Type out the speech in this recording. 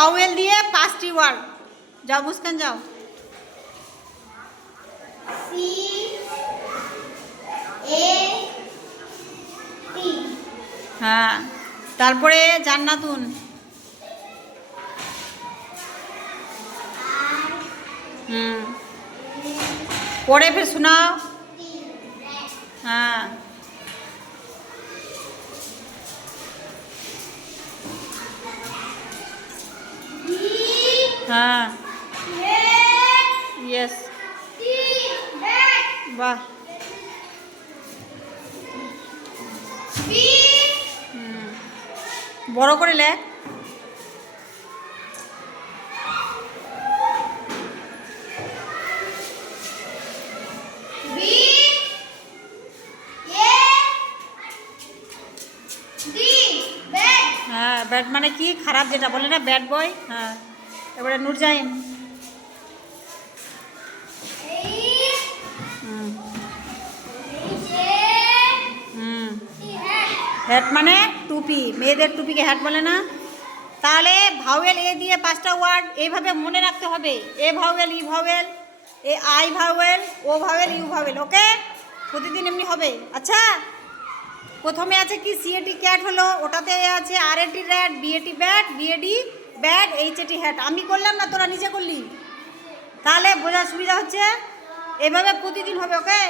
Vowel দিয়ে 5টি word. যাও মুস্কান যাও। সি এ টি। হ্যাঁ, তারপরে জান্নাতুন। পড়ে ফির শোনাও। হ্যাঁ, হ্যাঁ, ইয়েস, বাহ। বড় করে লেখ। হ্যাঁ, ব্যাড মানে কি? খারাপ, যেটা বলে না ব্যাড বয়। হ্যাঁ, এবারে নুরজাইন। হ্যাট মানে টুপি, মেয়েদের টুপিকে হ্যাট বলে না? তাহলে ভাওয়েল এ দিয়ে 5টা ওয়ার্ড এইভাবে মনে রাখতে হবে। এ ভাওয়েল, ই ভাওয়েল, এ I vowel, O vowel, U vowel. Okay, প্রতিদিন এমনি হবে। আচ্ছা, প্রথমে আছে কি? সিএটি ক্যাট হলো, ওটাতে আছে R A T rat, B A T bat, B A D bat, H A T hat. আমি করলাম না, তোরা নিজে করলি। তাহলে বোঝার সুবিধা হচ্ছে। এভাবে প্রতিদিন হবে। ওকে।